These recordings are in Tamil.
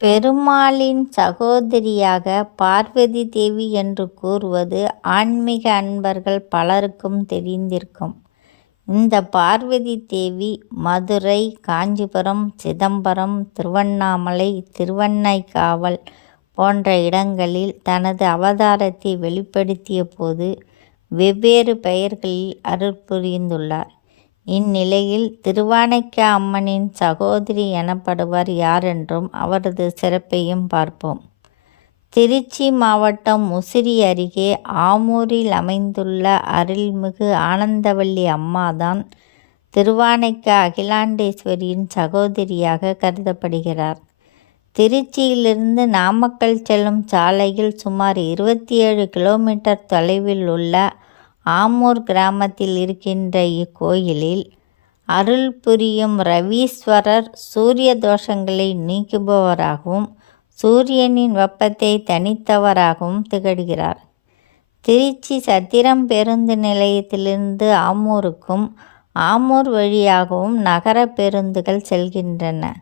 பெருமாளின் சகோதரியாக பார்வதி தேவி என்று கூறுவது ஆன்மீக அன்பர்கள் பலருக்கும் தெரிந்திருக்கும். இந்த பார்வதி தேவி மதுரை, காஞ்சிபுரம், சிதம்பரம், திருவண்ணாமலை, திருவண்ணைக்காவல் போன்ற இடங்களில் தனது அவதாரத்தை வெளிப்படுத்திய போது வெவ்வேறு பெயர்களில் அருள் புரிந்துள்ளார். இந்நிலையில் திருவானைக்கா அம்மனின் சகோதரி எனப்படுவர் யாரென்றும் அவரது சிறப்பையும் பார்ப்போம். திருச்சி மாவட்டம் முசிறி அருகே ஆமூரில் அமைந்துள்ள அருள்மிகு ஆனந்தவல்லி அம்மாதான் திருவானைக்கா அகிலாண்டேஸ்வரியின் சகோதரியாக கருதப்படுகிறார். திருச்சியிலிருந்து நாமக்கல் செல்லும் சாலையில் சுமார் 27 கிலோமீட்டர் தொலைவில் உள்ள ஆமூர் கிராமத்தில் இருக்கின்ற இக்கோயிலில் அருள் புரியும் ரவீஸ்வரர் சூரிய தோஷங்களை நீக்குபவராகவும் சூரியனின் வெப்பத்தை தணித்தவராகவும் திகழ்கிறார். திருச்சி சத்திரம் பேருந்து நிலையத்திலிருந்து ஆமூருக்கும் ஆமூர் வழியாகவும் நகர பேருந்துகள் செல்கின்றன.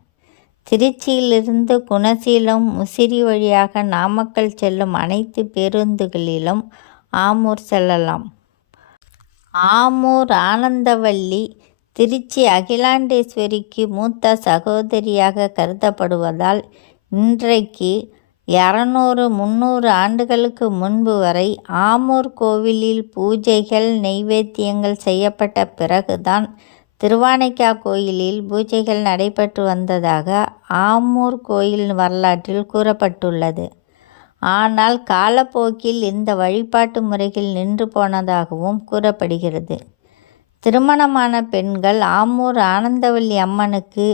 திருச்சியிலிருந்து குணசீலம், முசிறி வழியாக நாமக்கல் செல்லும் அனைத்து பேருந்துகளிலும் ஆமூர் செல்லலாம். ஆமூர் ஆனந்தவல்லி திருச்சி அகிலாண்டேஸ்வரிக்கு மூத்த சகோதரியாக கருதப்படுவதால் இன்றைக்கு 200-300 ஆண்டுகளுக்கு முன்பு வரை ஆமூர் கோவிலில் பூஜைகள், நெய்வேத்தியங்கள் செய்யப்பட்ட பிறகுதான் திருவானைக்கா கோயிலில் பூஜைகள் நடைபெற்று வந்ததாக ஆமூர் கோயில் வரலாற்றில் கூறப்பட்டுள்ளது. ஆனால் காலப்போக்கில் இந்த வழிபாட்டு முறைகள் நின்று போனதாகவும் கூறப்படுகிறது. திருமணமான பெண்கள் ஆமூர் ஆனந்தவல்லி அம்மனுக்கு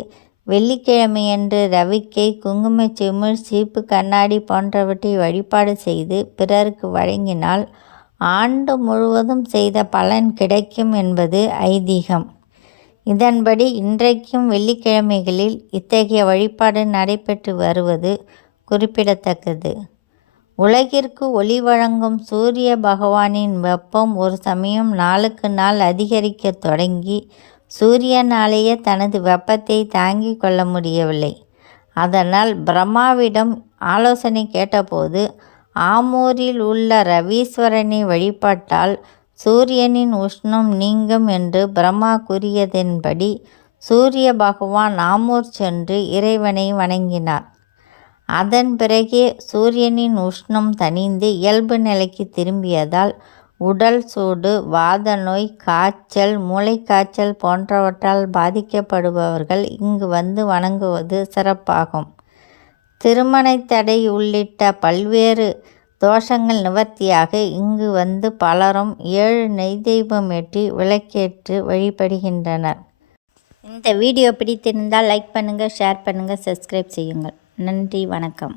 வெள்ளிக்கிழமையன்று ரவிக்கை, குங்குமச்சிமிழ், சீப்பு கண்ணாடி போன்றவற்றை வழிபாடு செய்து பிறருக்கு வழங்கினால் ஆண்டு முழுவதும் செய்த பலன் கிடைக்கும் என்பது ஐதீகம். இதன்படி இன்றைக்கும் வெள்ளிக்கிழமைகளில் இத்தகைய வழிபாடு நடைபெற்று வருவது குறிப்பிடத்தக்கது. உலகிற்கு ஒளி வழங்கும் சூரிய பகவானின் வெப்பம் ஒரு சமயம் நாளுக்கு நாள் அதிகரிக்க தொடங்கி சூரியனாலேயே தனது வெப்பத்தை தாங்கிக் கொள்ள முடியவில்லை. அதனால் பிரம்மாவிடம் ஆலோசனை கேட்டபோது ஆமூரில் உள்ள ரவீஸ்வரனை வழிபட்டால் சூரியனின் உஷ்ணம் நீங்கும் என்று பிரம்மா கூறியதன்படி சூரிய பகவான் ஆமூர் சென்று இறைவனை வணங்கினார். அதன் பிறகே சூரியனின் உஷ்ணம் தணிந்து இயல்பு நிலைக்கு திரும்பியதால் உடல் சூடு, வாத நோய், காய்ச்சல், மூளைக்காய்ச்சல் போன்றவற்றால் பாதிக்கப்படுபவர்கள் இங்கு வந்து வணங்குவது சிறப்பாகும். திருமண தடை உள்ளிட்ட பல்வேறு தோஷங்கள் நிவர்த்தியாக இங்கு வந்து பலரும் 7 நெய் தீபம் ஏற்றி விளக்கேற்று வழிபடுகின்றனர். இந்த வீடியோ பிடித்திருந்தால் லைக் பண்ணுங்கள், ஷேர் பண்ணுங்கள், சப்ஸ்கிரைப் செய்யுங்கள். நன்றி, வணக்கம்.